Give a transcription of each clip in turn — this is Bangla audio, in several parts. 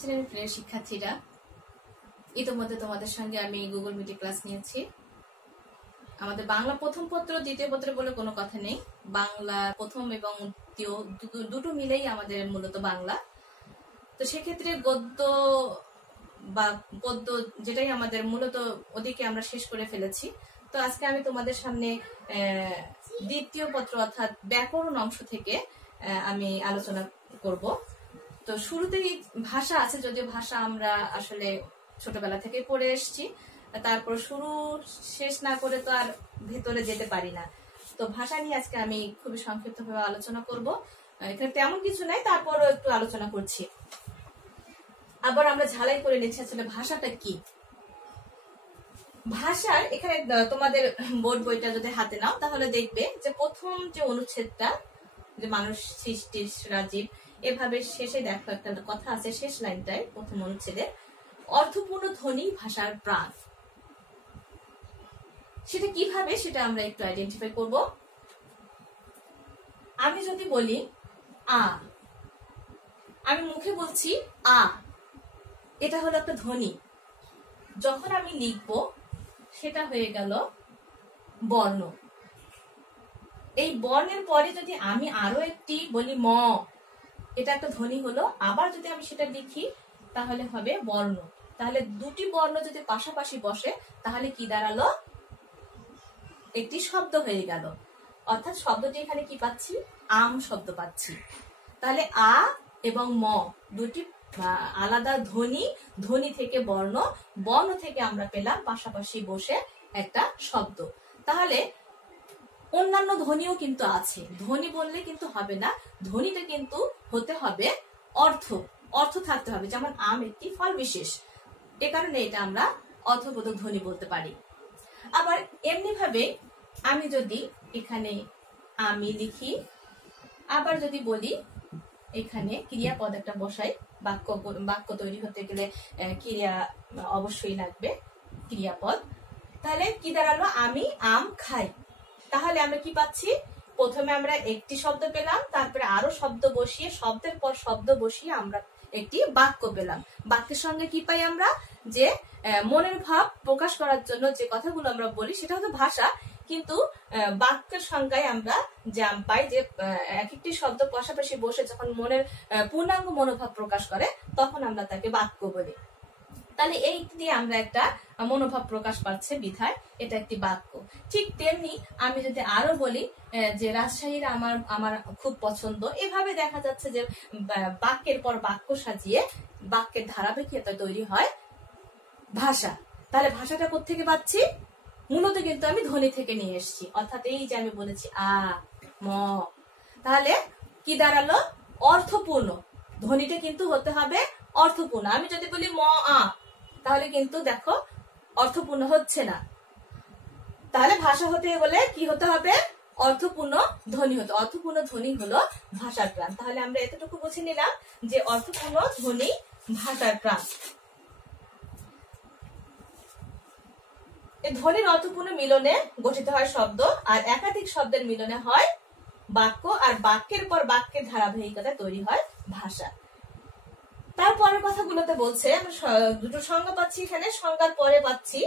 শ্রেণীর প্রিয় শিক্ষার্থীরা, ইতিমধ্যে তোমাদের সঙ্গে আমি গুগল মিটে ক্লাস নিয়েছি। আমাদের বাংলা প্রথম পত্র দ্বিতীয় পত্র বলে কোনো কথা নেই। বাংলা প্রথম এবং দ্বিতীয় দুটো মিলেই আমাদের মূলত বাংলা। তো সেক্ষেত্রে গদ্য বা পদ্য যেটাই আমাদের মূলত ওদিকে আমরা শেষ করে ফেলেছি। তো আজকে আমি তোমাদের সামনে দ্বিতীয় পত্র অর্থাৎ ব্যাকরণ অংশ থেকে আমি আলোচনা করব। তো শুরুতেই ভাষা আছে, যদিও ভাষা আমরা আসলে ছোটবেলা থেকে পড়ে এসেছি, তারপর শুরু শেষ না করে তো আর ভেতরে যেতে পারি না। তো ভাষা নিয়ে আজকে আমি খুবই সংক্ষিপ্তভাবে আলোচনা করব। এখানে তেমন কিছু নাই, তারপরও একটু আলোচনা করছি। আবার আমরা ঝালাই করে নিচ্ছি আসলে ভাষাটা কি। ভাষার এখানে তোমাদের বোর্ড বইটা যদি হাতে নাও তাহলে দেখবে যে প্রথম যে অনুচ্ছেদটা, যে মানুষ সৃষ্টির রাজীব, এভাবে শেষে দেখো একটা কথা আছে শেষ লাইনটায় প্রথম অনুচ্ছেদে, অর্থপূর্ণ ধ্বনি ভাষার প্রাণ। সেটা কিভাবে সেটা আমরা একটু আইডেন্টিফাই করব। আমি যদি বলি আ, আমি মুখে বলছি আ, এটা হলো একটা ধ্বনি। যখন আমি লিখব সেটা হয়ে গেল বর্ণ। এই বর্ণের পরে যদি আমি আরো একটি বলি ম, এটা একটা ধ্বনি হলো। আবার যদি আমি সেটা লিখি তাহলে হবে বর্ণ। তাহলে দুটি বর্ণ যদি পাশাপাশি বসে তাহলে কি দাঁড়ালো? একটি শব্দ হয়ে গেল। অর্থাৎ শব্দটি এখানে কি পাচ্ছি? আম শব্দ পাচ্ছি। তাহলে আ এবং ম দুটি আলাদা ধ্বনি, ধ্বনি থেকে বর্ণ, বর্ণ থেকে আমরা পেলাম পাশাপাশি বসে একটা শব্দ। তাহলে অন্যান্য ধ্বনিও কিন্তু আছে। ধ্বনি বললে কিন্তু হবে না, ধ্বনিটা কিন্তু হতে হবে অর্থ, অর্থ থাকতে হবে। যেমন আম একটি ফল বিশেষ, এ কারণে এটা আমরা অর্থবোধক ধ্বনি বলতে পারি। আবার এমনি ভাবে আমি যদি এখানে আমি লিখি, আবার যদি বলি এখানে ক্রিয়াপদ একটা বসাই, বাক্য তৈরি হতে গেলে ক্রিয়া অবশ্যই লাগবে, ক্রিয়াপদ। তাহলে কি দাঁড়ালো? আমি আম খাই। তাহলে আমরা কি পাচ্ছি? প্রথমে আমরা একটি শব্দ পেলাম, তারপরে আরো শব্দ বসিয়ে, শব্দের পর শব্দ বসিয়ে আমরা একটি বাক্য পেলাম। বাক্যের সঙ্গে কি পাই আমরা? যে মনের ভাব প্রকাশ করার জন্য যে কথাগুলো আমরা বলি সেটা হলো ভাষা, কিন্তু বাক্যের সংজ্ঞায় আমরা যা পাই যে এক একটি শব্দ পাশাপাশি বসে যখন মনের পূর্ণাঙ্গ মনোভাব প্রকাশ করে তখন আমরা তাকে বাক্য বলি। তাহলে এই দিয়ে আমরা একটা মনোভাব প্রকাশ পাচ্ছে বিধায় এটা একটি বাক্য। ঠিক তেমনি আমি যদি আরো বলি যে রাজশাহীর আমার খুব পছন্দ, এভাবে দেখা যাচ্ছে যে বাক্যের পর বাক্য সাজিয়ে বাক্যের ধারাবাহিকতা তৈরি হয় ভাষা। তাহলে ভাষাটা কোত্থেকে পাচ্ছি? মূলত কিন্তু আমি ধ্বনি থেকে নিয়ে এসেছি। অর্থাৎ এই যে আমি বলেছি আ ম, তাহলে কি দাঁড়ালো? অর্থপূর্ণ। ধ্বনিটা কিন্তু হতে হবে অর্থপূর্ণ। আমি যদি বলি ম আ, তাহলে কিন্তু দেখো অর্থপূর্ণ হচ্ছে না। তাহলে ভাষা হতে গেলে কি হতে হবে? অর্থপূর্ণ ধ্বনি হতো। অর্থপূর্ণ ধ্বনি হলো ভাষার প্রাণ। তাহলে আমরা এতটুকু বুঝে নিলাম যে অর্থপূর্ণ ধ্বনি ভাষার প্রাণ। এই ধ্বনির অর্থপূর্ণ মিলনে গঠিত হয় শব্দ, আর একাধিক শব্দের মিলনে হয় বাক্য, আর বাক্যের পর বাক্যের ধারাবাহিকতা তৈরি হয় ভাষা। তারপরের কথাগুলোতে বলছে আমরা দুটো সংজ্ঞা পাচ্ছি এখানে। সংজ্ঞার পরে পাচ্ছি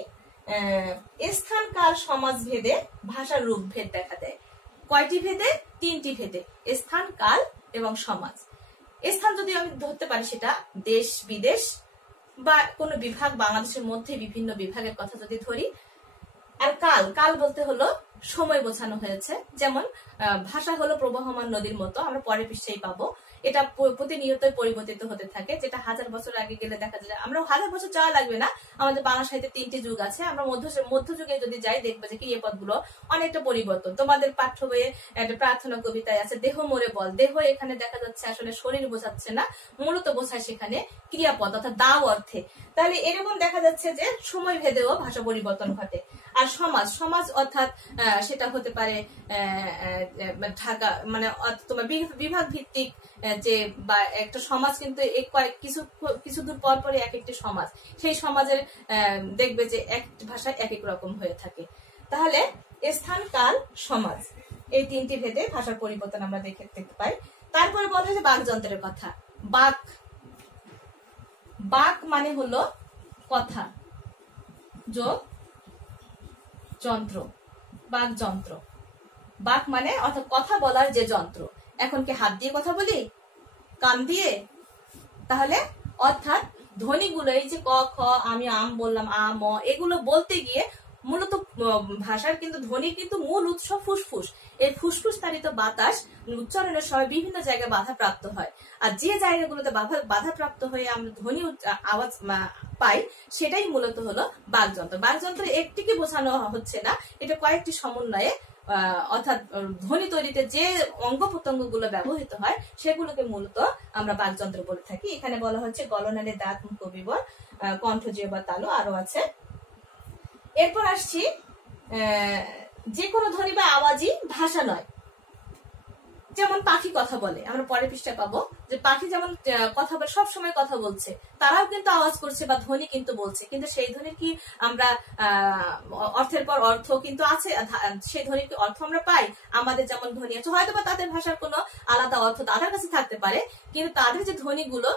স্থান কাল সমাজ ভেদে ভাষার রূপ ভেদ দেখা দেয়। কয়টি ভেদে? তিনটি ভেদে, স্থান কাল এবং সমাজ। স্থান যদি আমি ধরতে পারি সেটা দেশ বিদেশ বা কোনো বিভাগ, বাংলাদেশের মধ্যে বিভিন্ন বিভাগের কথা যদি ধরি। আর কাল, কাল বলতে হলো সময় বোঝানো হয়েছে। যেমন ভাষা হলো প্রবাহমান নদীর মতো, আমরা পরের পৃষ্ঠায় পাবো। এটা প্রতিনিয়তই পরিবর্তিত হতে থাকে, যেটা 1000 বছর আগে গেলে দেখা যায়। আমরা 1000 বছর যাওয়া লাগবে না, আমাদের বাংলা সাহিত্যে 3টি যুগ আছে। আমরা মধ্যযুগে যদি যাই দেখবো যে ক্রিয়াপদ গুলো অনেকটা পরিবর্তন। তোমাদের পাঠ্য বইয়ে একটা প্রার্থনা কবিতায় আছে দেহ মোরে বল। দেহ এখানে দেখা যাচ্ছে আসলে শরীর বোঝাচ্ছে না, মূলত বোঝায় সেখানে ক্রিয়াপদ অর্থাৎ দাও অর্থে। তাহলে এরকম দেখা যাচ্ছে যে সময় ভেদেও ভাষা পরিবর্তন ঘটে। আর সমাজ, সমাজ অর্থাৎ সেটা হতে পারে ঢাকা, মানে তোমার বিভাগ ভিত্তিক যে বা একটা সমাজ কিন্তু কিছু দূর পর পরে এক একটি সমাজ, সেই সমাজের দেখবে যে এক ভাষায় এক এক রকম হয়ে থাকে। তাহলে স্থান কাল সমাজ এই তিনটি ভেদে ভাষার পরিবর্তন আমরা দেখতে পাই। তারপরে বলা হয় যে বাকযন্ত্রের কথা। বাক বাক মানে হলো কথা যোগ যন্ত্র, বাক যন্ত্র। বাক মানে অর্থাৎ কথা বলার যে যন্ত্র। এখন কি হাত দিয়ে কথা বলি, কান দিয়ে? তাহলে অর্থাৎ ধ্বনিগুলো, এই যে ক খ, আমি আম বললাম, আ ম, এগুলো বলতে গিয়ে মূলত ভাষার কিন্তু ধ্বনির কিন্তু মূল উৎস ফুসফুস। এই ফুসফুস তাড়িত বাতাস উচ্চারণের সময় বিভিন্ন জায়গায় বাধাপ্রাপ্ত হয়। আর যে জায়গাগুলোতে বাধাপ্রাপ্ত হয়ে আমরা ধ্বনি আওয়াজ পাই, সেটাই মূলত হলো বাকযন্ত্র। বাকযন্ত্র একটিকে বোঝানো হচ্ছে না, এটা কয়েকটি সমন্বয়ে অর্থাৎ ধ্বনি তৈরিতে যে অঙ্গ প্রত্যঙ্গ গুলো ব্যবহৃত হয় সেগুলোকে মূলত আমরা বাকযন্ত্র বলে থাকি। এখানে বলা হচ্ছে গলনালী, দাঁত, মুখ, বিবর, কণ্ঠ, জিহ্বা, তালু, আরো আছে। এরপর আসছি যে কোনো ধ্বনি বা আওয়াজই ভাষা নয়। যেমন পাখি কথা বলে, আমরা পরের পৃষ্ঠায় পাবো যে পাখি যেমন কথা বলে, সবসময় কথা বলছে, তারাও কিন্তু আওয়াজ করছে বা ধ্বনি কিন্তু বলছে, কিন্তু সেই ধ্বনির কি আমরা অর্থের পর অর্থ কিন্তু আছে, সেই ধ্বনির কি অর্থ আমরা পাই? আমাদের যেমন ধ্বনি আছে, হয়তো বা তাদের ভাষার কোনো আলাদা অর্থ তাদের কাছে থাকতে পারে, কিন্তু তাদের যে ধ্বনিগুলো,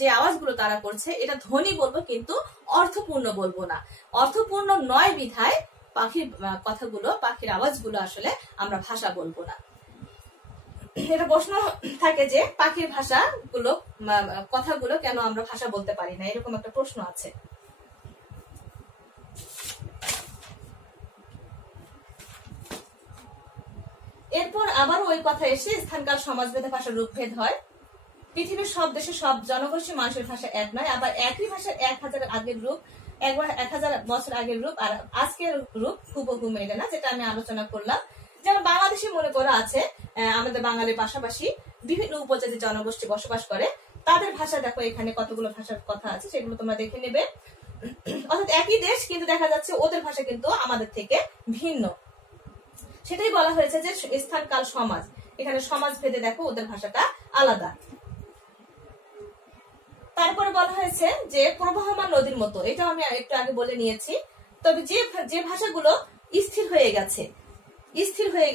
যে আওয়াজগুলো তারা করছে, এটা ধ্বনি বলবো কিন্তু অর্থপূর্ণ বলবো না। অর্থপূর্ণ নয় বিধায় পাখির কথাগুলো, পাখির আওয়াজগুলো আসলে আমরা ভাষা বলবো না। এটা প্রশ্ন থাকে যে পাখির ভাষাগুলো, কথাগুলো কেন আমরা ভাষা বলতে পারি না, এরকম একটা প্রশ্ন আছে। এরপর আবার ওই কথা এসে স্থানকাল সমাজভেদে ভাষার রূপভেদ হয়। পৃথিবীর সব দেশে সব জনগোষ্ঠী মানুষের ভাষা এক নয়, আবার একই ভাষার 1000 আগের রূপ, 1000 বছর আগের রূপ আর আজকের রূপ হুবহু মেলে না, যেটা আমি আলোচনা করলাম। যেমন বাংলাদেশে মনে করা আছে আমাদের বাঙালির পাশাপাশি বিভিন্ন উপজাতি জনগোষ্ঠী বসবাস করে, তাদের ভাষা দেখো এখানে কতগুলো ভাষার কথা আছে, সেগুলো তোমরা দেখে নেবে। অর্থাৎ একই দেশ, কিন্তু দেখা যাচ্ছে ওদের ভাষা কিন্তু আমাদের থেকে ভিন্ন। সেটাই বলা হয়েছে যে স্থান কাল সমাজ, এখানে সমাজ ভেদে দেখো ওদের ভাষাটা আলাদা। তারপরে বলা হয়েছে যে প্রবাহমান নদীর মতো, এটা আমি একটু আগে বলে নিয়েছি। তবে যে ভাষাগুলো স্থির হয়ে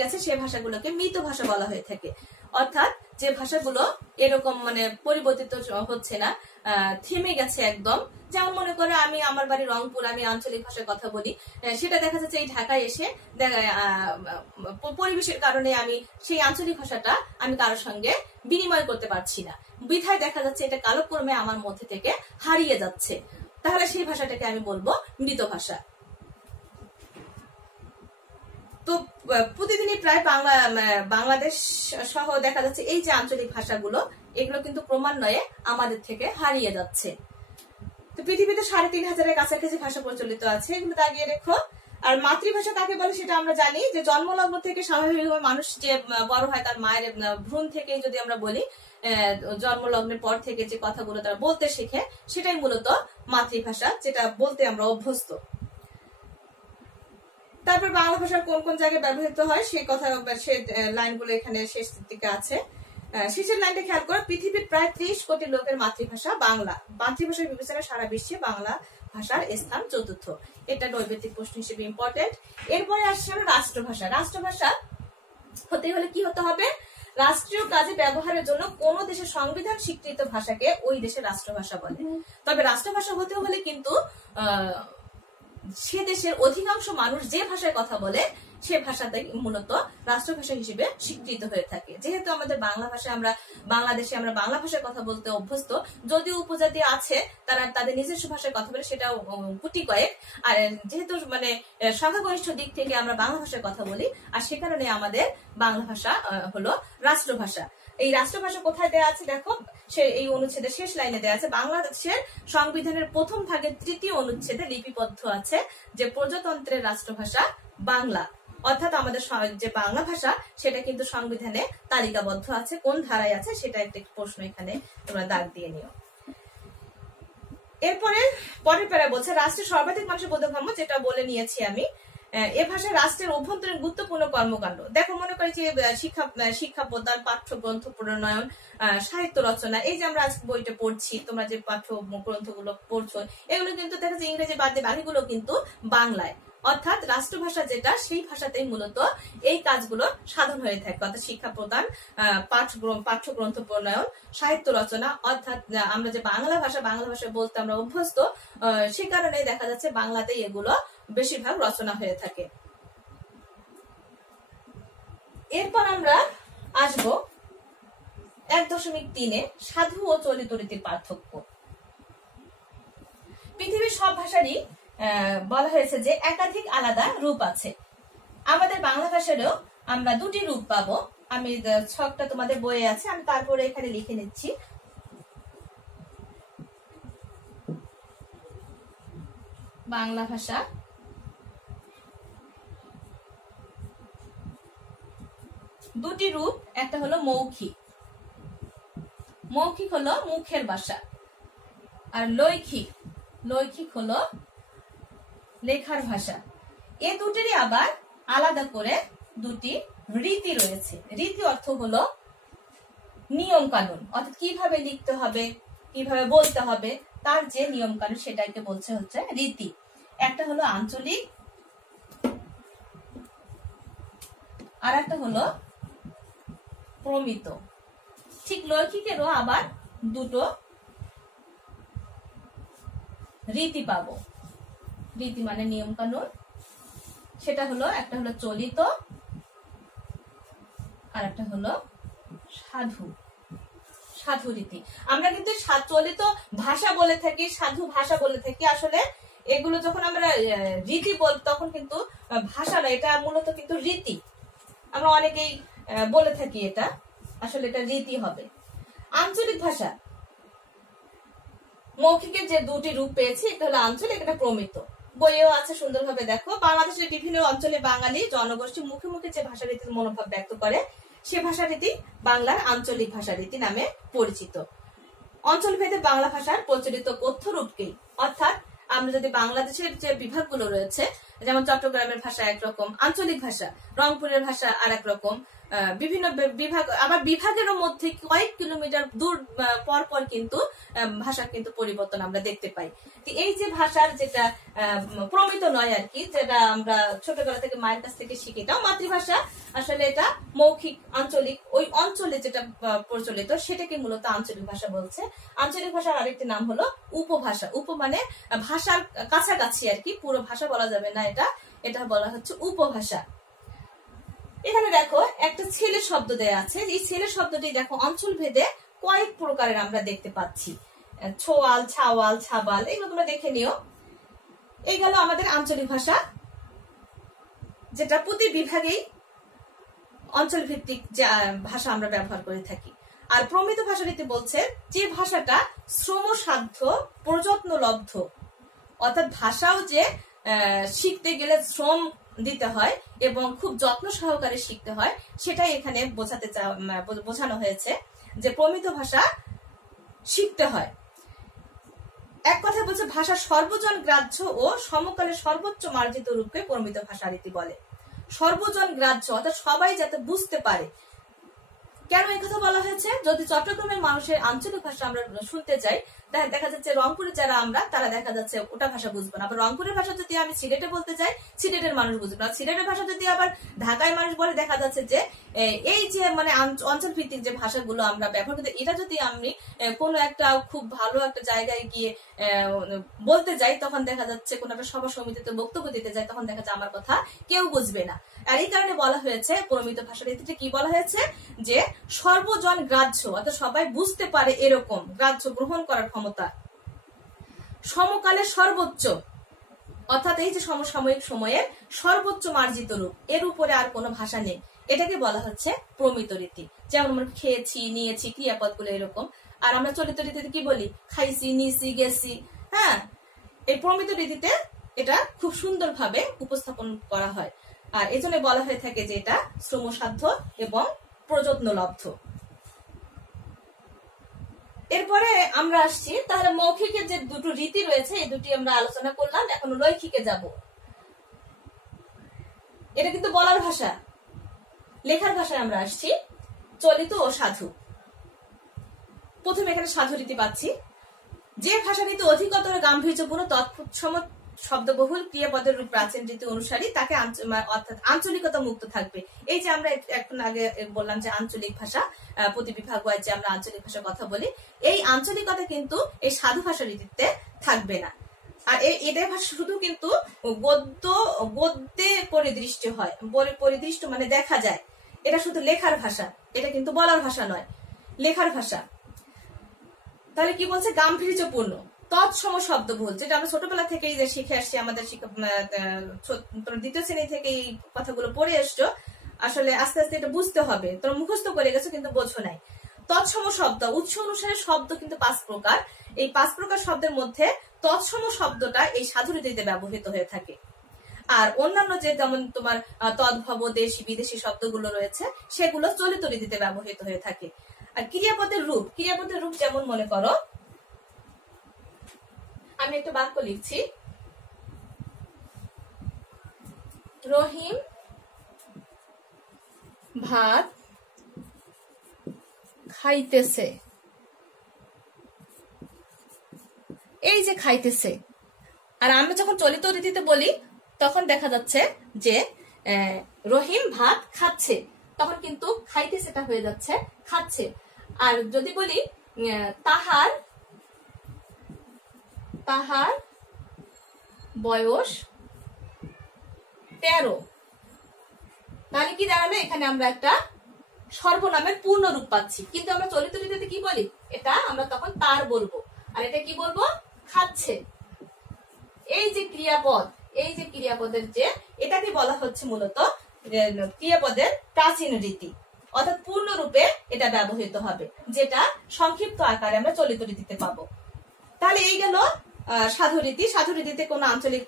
গেছে সে ভাষাগুলোকে মৃত ভাষা বলা হয়ে থাকে। অর্থাৎ যে ভাষাগুলো এরকম মানে পরিবর্তিত হচ্ছে না, থেমে গেছে একদম। যেমন মনে করো আমি আমার বাড়ি রংপুর, আমি আঞ্চলিক ভাষায় কথা বলি, সেটা দেখা যাচ্ছে এই ঢাকায় এসে পরিবেশের কারণে আমি সেই আঞ্চলিক ভাষাটা আমি কারোর সঙ্গে বিনিময় করতে পারছি না, বিধায় দেখা যাচ্ছে এটা কালক্রমে আমার মধ্যে থেকে হারিয়ে যাচ্ছে। তাহলে সেই ভাষাটাকে আমি বলবো মৃত ভাষা। তো প্রতিদিনই প্রায় বাংলাদেশ সহ দেখা যাচ্ছে এই যে আঞ্চলিক ভাষাগুলো, এগুলো কিন্তু ক্রমান্বয়ে আমাদের থেকে হারিয়ে যাচ্ছে। তো পৃথিবীতে 3500-এর কাছাকাছি ভাষা প্রচলিত আছে, এগুলো দাগিয়ে রেখো। আর মাতৃভাষা কাকে বলে সেটা আমরা জানি, যে জন্মলগ্ন থেকে স্বাভাবিকভাবে মানুষ যে বড় হয়, তার মায়ের ভ্রূণ থেকে যদি আমরা বলি, জন্মলগ্নের পর থেকে যে কথাগুলো তারা বলতে শেখে, সেটাই মূলত মাতৃভাষা, যেটা বলতে আমরা অভ্যস্ত। তারপর বাংলা ভাষার কোন কোন জায়গায় ব্যবহৃত হয় সেই কথা, সে লাইনগুলো এখানে শেষ দিকে আছে। শেষের লাইনটা খেয়াল করো, পৃথিবীর প্রায় 30 কোটি লোকের মাতৃভাষা বাংলা, মাতৃভাষার বিবেচনায় সারা বিশ্বে বাংলা ভাষার স্থান চতুর্থ। এটা নৈবেদিক প্রশ্ন হিসেবে ইম্পর্টেন্ট। এরপরে আসছে রাষ্ট্রভাষা। রাষ্ট্রভাষা হতে হলে কি হতে হবে? রাষ্ট্রীয় কাজে ব্যবহারের জন্য কোন দেশের সংবিধান স্বীকৃত ভাষাকে ওই দেশের রাষ্ট্রভাষা বলে। তবে রাষ্ট্রভাষা হতে হলে কিন্তু সে দেশের অধিকাংশ মানুষ যে ভাষায় কথা বলে সে ভাষাটাই মূলত রাষ্ট্রভাষা হিসেবে স্বীকৃত হয়ে থাকে। যেহেতু আমাদের বাংলা ভাষা, আমরা বাংলাদেশে আমরা বাংলা ভাষায় কথা বলতে অভ্যস্ত, যদিও উপজাতি আছে তারা তাদের নিজস্ব ভাষায় কথা বলে, সেটাও গুটি কয়েক। আর যেহেতু মানে সংখ্যাগরিষ্ঠ দিক থেকে আমরা বাংলা ভাষায় কথা বলি, আর সে কারণে আমাদের বাংলা ভাষা হলো রাষ্ট্রভাষা। এই রাষ্ট্রভাষা কোথায় দেয়া আছে দেখো, সে এই অনুচ্ছেদের শেষ লাইনে দেয়া আছে, বাংলাদেশের সংবিধানের প্রথম ভাগের 3য় অনুচ্ছেদে লিপিবদ্ধ আছে যে প্রজাতন্ত্রের রাষ্ট্রভাষা বাংলা। অর্থাৎ আমাদের যে বাংলা ভাষা সেটা কিন্তু সংবিধানে তালিকাবদ্ধ আছে, কোন ধারায় আছে সেটা একটা প্রশ্ন এখানে তোমরা দাগ দিয়ে নিও। এরপরে পরের প্যারা বলছে রাষ্ট্রের সর্বাধিক মানুষের বোধগম্য, যেটা বলে নিয়েছি আমি। এ ভাষায় রাষ্ট্রের অভ্যন্তরীণ গুরুত্বপূর্ণ কর্মকাণ্ড, দেখো মনে করি যে শিক্ষা প্রদান, পাঠ্য গ্রন্থ প্রণয়ন, সাহিত্য রচনা, এই যে আমরা আজকে বইটা পড়ছি, তোমরা যে পাঠ্য গ্রন্থগুলো পড়ছো, এগুলো কিন্তু দেখা যায় ইংরেজি বাদ দিয়ে বাকিগুলো কিন্তু বাংলায়। অর্থাৎ রাষ্ট্রভাষা যেটা, সেই ভাষাতেই মূলত এই কাজগুলো সাধন হয়ে থাকে, অর্থাৎ শিক্ষা প্রদান, পাঠ্যগ্রন্থ প্রণয়ন, সাহিত্য রচনা। অর্থাৎ আমরা যে বাংলা ভাষায় বলতে আমরা অভ্যস্ত, সে কারণে দেখা যাচ্ছে বাংলাতেই এগুলো বেশিরভাগ রচনা হয়ে থাকে। এরপর আমরা আসবো 1.3-এ সাধু ও চলিত রীতির পার্থক্য। পৃথিবীর সব ভাষারই বলা হয়েছে যে একাধিক আলাদা রূপ আছে। আমাদের বাংলা ভাষারও আমরা দুটি রূপ পাবো। আমি ছকটা তোমাদের বইয়ে আছে, আমি তারপরে এখানে লিখে নিচ্ছি। বাংলা ভাষা দুটি রূপ, একটা হলো মৌখিক, মৌখিক হলো মুখের ভাষা, আর লৈখিক হলো লেখার ভাষা। এ দুটিরই আবার আলাদা করে দুটি রীতি রয়েছে। রীতি অর্থ হলো নিয়ম কানুন, অর্থাৎ কিভাবে লিখতে হবে, কিভাবে বলতে হবে, তার যে নিয়ম কানুন সেটাকে বলছে হচ্ছে রীতি। একটা হলো আঞ্চলিক, আর একটা হলো প্রমিত। ঠিক লৈখিকেরও আবার দুটো রীতি পাবো। রীতি মানে নিয়ম কানুন, সেটা হলো একটা হলো চলিত, আর একটা হলো সাধু রীতি। আমরা কিন্তু চলিত ভাষা বলে থাকি, সাধু ভাষা বলে থাকি। আসলে এগুলো যখন আমরা রীতি বল, তখন কিন্তু ভাষা না, এটা মূলত কিন্তু রীতি। আমরা অনেকেই বলে থাকি এটা, আসলে এটা রীতি হবে। আঞ্চলিক ভাষা, মৌখিকের যে দুটি রূপ পেয়েছি, একটা হলো আঞ্চলিক, একটা প্রমিত। বইয়েও আছে সুন্দরভাবে দেখো। বাংলাদেশের বিভিন্ন অঞ্চলে বাঙালি জনগোষ্ঠী মুখে মুখে যে ভাষা রীতির মনোভাব ব্যক্ত করে, সে ভাষা রীতি বাংলার আঞ্চলিক ভাষা রীতি নামে পরিচিত। অঞ্চলভেদে বাংলা ভাষার প্রচলিত কথ্য রূপকেই, অর্থাৎ আমরা যদি বাংলাদেশের যে বিভাগগুলো রয়েছে, যেমন চট্টগ্রামের ভাষা একরকম, আঞ্চলিক ভাষা, রংপুরের ভাষা আর এক রকম, বিভিন্ন বিভাগ, আবার বিভাগের মধ্যে কয়েক কিলোমিটার দূর পর পর কিন্তু ভাষা কিন্তু পরিবর্তন আমরা দেখতে পাই। এই যে ভাষার যেটা প্রমিত নয় আর কি, যেটা আমরা ছোটবেলা থেকে মায়ের কাছ থেকে শিখি, এটাও মাতৃভাষা, আসলে এটা মৌখিক আঞ্চলিক, ওই অঞ্চলে যেটা প্রচলিত সেটাকে মূলত আঞ্চলিক ভাষা বলছে। আঞ্চলিক ভাষার আরেকটি নাম হলো উপভাষা। উপ মানে ভাষার কাছাকাছি আর কি, পুরো ভাষা বলা যাবে না, এটা বলা হচ্ছে উপভাষা। এখানে দেখো একটা ছেলে শব্দ দেয়া আছে। এই ছেলে শব্দটি দেখো অঞ্চল ভেদে কয়েক প্রকারের আমরা দেখতে পাচ্ছি। ছোয়াল, ছাওয়াল, ছাবাল, এগুলো তোমরা দেখে নিও। এই গেল আমাদের আঞ্চলিক ভাষা, যেটা প্রতি বিভাগেই অঞ্চল ভিত্তিক যে ভাষা আমরা ব্যবহার করে থাকি। আর প্রমিত ভাষা রীতি বলছে যে ভাষাটা শ্রমসাধ্য, প্রযত্নলব্ধ, অর্থাৎ ভাষাও যে শিখতে গেলে শ্রম দিতে হয় এবং খুব যত্ন সহকারে শিখতে হয়, সেটাই এখানে বোঝানো হয়েছে যে প্রমিত ভাষা শিখতে হয়। এক কথা বলছে ভাষা সর্বজন গ্রাহ্য ও সমকালের সর্বোচ্চ মার্জিত রূপকে প্রমিত ভাষা রীতি বলে। সর্বজন গ্রাহ্য অর্থাৎ সবাই যাতে বুঝতে পারে। কেন এই কথা বলা হয়েছে? যদি চট্টগ্রামের মানুষের আঞ্চলিক ভাষা আমরা শুনতে চাই, তাহলে দেখা যাচ্ছে রংপুরে যারা আমরা, তারা দেখা যাচ্ছে ওটা ভাষা বুঝবো না। আবার রংপুরের ভাষা যদি আমি সিলেটে বলতে চাই, সিলেটের মানুষ বুঝবে না। সিলেটের ভাষা যদি আবার ঢাকায় মানুষ বলে, দেখা যাচ্ছে যে এই যে মানে অঞ্চল ভিত্তিক যে ভাষাগুলো আমরা ব্যবহার করি, এটা যদি আমি কোনো একটা খুব ভালো একটা জায়গায় গিয়ে বলতে যাই, তখন দেখা যাচ্ছে কোনো একটা সভা সমিতিতে বক্তব্য দিতে যাই, তখন দেখা যায় আমার কথা কেউ বুঝবে না। আর এই কারণে বলা হয়েছে প্রমিত ভাষা রীতিতে কি বলা হয়েছে, যে সর্বজন গ্রাহ্য অর্থাৎ সবাই বুঝতে পারে এরকম, গ্রাহ্য গ্রহণ করার ক্ষমতা, সমকালের সর্বোচ্চ অর্থাৎ এই যে সমসাময়িক সময়ের সর্বোচ্চ মার্জিত রূপ, এর উপরে আর কোনো ভাষা নেই, এটাকে বলা হচ্ছে প্রমিত রীতি। যেমন আমরা খেয়েছি, নিয়েছি, ক্রিয়াপদগুলো এরকম। আর আমরা চলিত রীতিতে কি বলি? খাইছি, নিছি, গেছি। হ্যাঁ, এই প্রমিত রীতিতে এটা খুব সুন্দরভাবে উপস্থাপন করা হয়। আর এজন্য বলা হয়ে থাকে যে এটা শ্রমসাধ্য এবং প্রযত্নলব্ধ। এরপরে আমরা আসছি, তাহলে মৌখিকের যে দুটো রীতি রয়েছে, এই দুটি আমরা আলোচনা করলাম। এখন লৈখিকে যাব। এটা কিন্তু বলার ভাষা। লেখার ভাষায় আমরা আসছি, চলিত ও সাধু। প্রথমে এখানে সাধু রীতি পাচ্ছি। যে ভাষা রীতি অধিকতর গাম্ভীর্যপূর্ণ, শব্দবহুল ক্রিয়াপদের রূপ প্রাচীন রীতি অনুসারী তাকে অর্থাৎ আঞ্চলিকতা মুক্ত থাকবে। এই যে আমরা এখন আগে বললাম যে আঞ্চলিক ভাষা প্রতি বিভাগ যে আমরা আঞ্চলিক ভাষার কথা বলি, এই আঞ্চলিকতা কিন্তু এই সাধু ভাষা রীতিতে থাকবে না। আর এদের ভাষা শুধু কিন্তু গদ্যে পরিদৃষ্ট হয়, পরিদৃষ্ট মানে দেখা যায়, এটা শুধু লেখার ভাষা, এটা কিন্তু বলার ভাষা নয়, লেখার ভাষা। তাহলে কি বলছে, গাম্ভীর্যপূর্ণ তৎসম শব্দবহুল, যেটা আমরা ছোটবেলা থেকেই যে শিখে আসছি, আমাদের দ্বিতীয় শ্রেণী থেকে এই কথাগুলো পড়ে এসছো, আসলে আস্তে আস্তে এটা বুঝতে হবে, তোমরা মুখস্থ করে গেছো কিন্তু বোঝো নাই। তৎসম শব্দ, উৎস অনুসারে শব্দ কিন্তু 5 প্রকার। এই 5 প্রকার শব্দের মধ্যে তৎসম শব্দটা এই সাধু রীতিতে ব্যবহৃত হয়ে থাকে। আর অন্যান্য যে যেমন তোমার তদ্ভব, দেশি বিদেশি শব্দগুলো রয়েছে, সেগুলো চলিত রীতিতে ব্যবহৃত হয়ে থাকে। আর ক্রিয়াপদের রূপ যেমন মনে করো, আমি একটা বাক্য লিখছি, রহিম ভাত খাইতেছে। এই যে খাইতেছে, আর আমরা যখন চলিত রীতিতে বলি তখন দেখা যাচ্ছে যে রহিম ভাত খাচ্ছে, তখন কিন্তু খাইতেছেটা হয়ে যাচ্ছে খাচ্ছে। আর যদি বলি তাহার বয়স 13, তাহলে কি দাঁড়াবে, এখানে আমরা একটা সর্বনামের পূর্ণ রূপ পাচ্ছি। কিন্তু আমরা চলিত রীতিতে কি বলি, এটা আমরা তখন তার বলবো, আর এটা কি বলবো, খাচ্ছে। এই যে ক্রিয়াপদের যে এটাকে বলা হচ্ছে মূলত ক্রিয়াপদের প্রাচীন রীতি, অর্থাৎ পূর্ণ রূপে এটা ব্যবহৃত হবে, যেটা সংক্ষিপ্ত আকারে আমরা চলিত রীতিতে পাবো। তাহলে এই গেল সাধু রীতি। সাধু রীতিতে কোনো আঞ্চলিক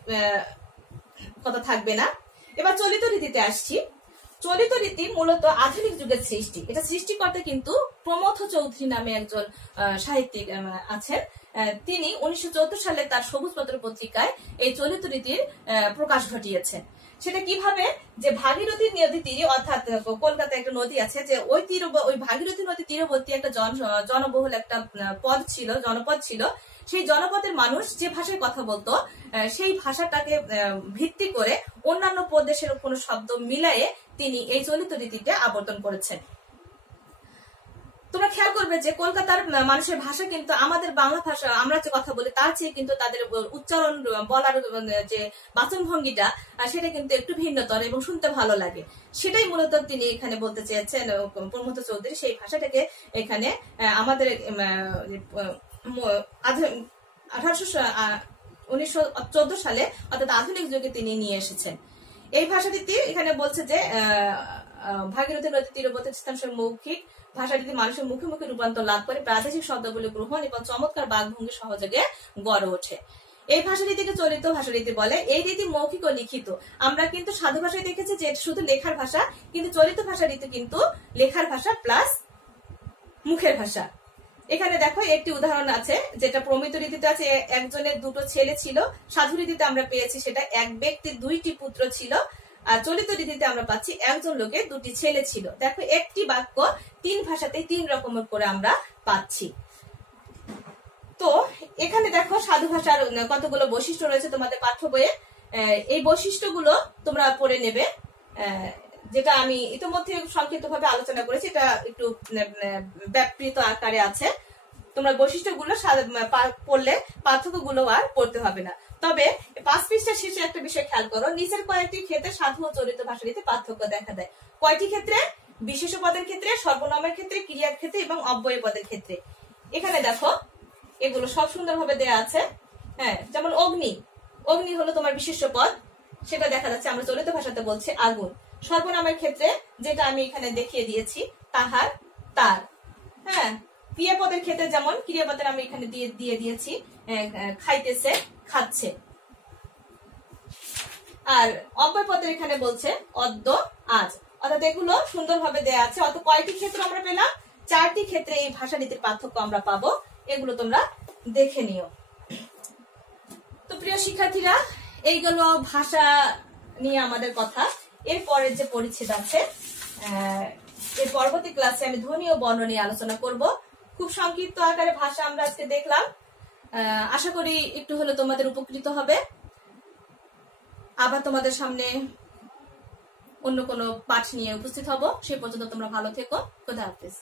কথা থাকবে না। এবার চলিত রীতিতে আসছি। চলিত রীতি মূলত আধুনিক যুগের সৃষ্টি। এটা সৃষ্টি করতে কিন্তু প্রমথ চৌধুরী নামে একজন সাহিত্যিক আছেন। তিনি 1914 সালে তার সবুজ পত্র পত্রিকায় এই চলিত রীতির প্রকাশ ঘটিয়েছেন। সেটা কিভাবে, যে ভাগীরথী নদী তীরে, অর্থাৎ কলকাতায় একটা নদী আছে, যে ওই ভাগীরথী নদী তীরবর্তী একটা জনবহুল একটা জনপদ ছিল। সেই জনপদের মানুষ যে ভাষায় কথা বলতো, সেই ভাষাটাকে ভিত্তি করে অন্যান্য প্রদেশের কোন শব্দ মিলায়ে তিনি এই চলিত রীতিতে আবর্তন করেছেন। তোমরা খেয়াল করবে যে কলকাতার মানুষের ভাষা কিন্তু আমাদের বাংলা ভাষা, আমরা যে কথা বলি তার চেয়ে কিন্তু তাদের উচ্চারণ, বলার যে বাচন ভঙ্গিটা, সেটা কিন্তু একটু ভিন্নতর এবং শুনতে ভালো লাগে। সেটাই মূলত তিনি এখানে বলতে চেয়েছেন প্রমথ চৌধুরী। সেই ভাষাটাকে এখানে আমাদের 1914 সালে অর্থাৎ আধুনিক যুগে তিনি নিয়ে এসেছেন। এই ভাষাটিতে এখানে বলছে যে ভাগীরথী নদী তীরবর্তী স্থান মৌখিক ভাষাটিতে মানুষের মুখে মুখে রূপান্তর লাভ করে প্রাদেশিক শব্দগুলি গ্রহণ এবং চমৎকার বাকভঙ্গি সহযোগে গড়ে ওঠে। এই ভাষারীতিকে চলিত ভাষারীতি বলে। এই রীতি মৌখিক ও লিখিত। আমরা কিন্তু সাধু ভাষায় দেখেছি যে শুধু লেখার ভাষা, কিন্তু চলিত ভাষারীতি কিন্তু লেখার ভাষা প্লাস মুখের ভাষা। এখানে দেখো একটি উদাহরণ আছে, যেটা প্রমিত রীতিতে আছে, একজনের 2 ছেলে ছিল। সাধু রীতিতে আমরা পেয়েছি সেটা এক ব্যক্তির 2টি পুত্র ছিল। আর চলিত রীতিতে আমরা পাচ্ছি একজন লোকের 2টি ছেলে ছিল। দেখো একটি বাক্য 3 ভাষাতে 3 রকমের করে আমরা পাচ্ছি। তো এখানে দেখো সাধু ভাষার কতগুলো বৈশিষ্ট্য রয়েছে তোমাদের পাঠ্য বইয়ে। এই বৈশিষ্ট্যগুলো তোমরা পড়ে নেবে, যেটা আমি ইতিমধ্যে সংক্ষিপ্তভাবে আলোচনা করেছি। এটা একটু ব্যাপৃত আকারে আছে। তোমরা বৈশিষ্ট্যগুলো পড়লে পার্থক্যগুলো আর পড়তে হবে না। তবে 5 পৃষ্ঠার শেষে একটা বিষয় খেয়াল করো, নিচের কয়েকটি ক্ষেত্রে সাধু ও চলিত ভাষারীতিতে পার্থক্য দেখা দেয়। কয়টি ক্ষেত্রে? বিশেষ পদের ক্ষেত্রে, সর্বনামের ক্ষেত্রে, ক্রিয়ার ক্ষেত্রে এবং অব্যয় পদের ক্ষেত্রে। এখানে দেখো এগুলো সব সুন্দরভাবে দেয়া আছে। হ্যাঁ, যেমন অগ্নি, অগ্নি হলো তোমার বিশেষ্য পদ, সেটা দেখা যাচ্ছে আমরা চলিত ভাষাতে বলছি আগুন। সর্বনামের ক্ষেত্রে যেটা আমি এখানে দেখিয়ে দিয়েছি, তাহার, তার। হ্যাঁ, ক্রিয়াপদের ক্ষেত্রে যেমন ক্রিয়াপদের আমি এখানে দিয়ে দিয়েছি, খাইতেছে, খাচ্ছে। আর অব্যয় পদের এখানে বলছে অদ্য, আজ। অর্থাৎ এগুলো সুন্দরভাবে দেয়া আছে। অত কয়টি ক্ষেত্র আমরা পেলাম? 4টি ক্ষেত্রে এই ভাষারীতির পার্থক্য আমরা পাবো। এগুলো তোমরা দেখে নিও। তো প্রিয় শিক্ষার্থীরা, এইগুলো ভাষা নিয়ে আমাদের কথা। এরপরের যে পরিচ্ছেদ আছে, এর পরবর্তী ক্লাসে আমি ধ্বনি ও বর্ণ নিয়ে আলোচনা করব। খুব সংক্ষিপ্ত আকারে ভাষা আমরা আজকে দেখলাম। আশা করি একটু হলে তোমাদের উপকৃত হবে। আবার তোমাদের সামনে অন্য কোনো পাঠ নিয়ে উপস্থিত হব। সে পর্যন্ত তোমরা ভালো থেকো। খোদা হাফেজ।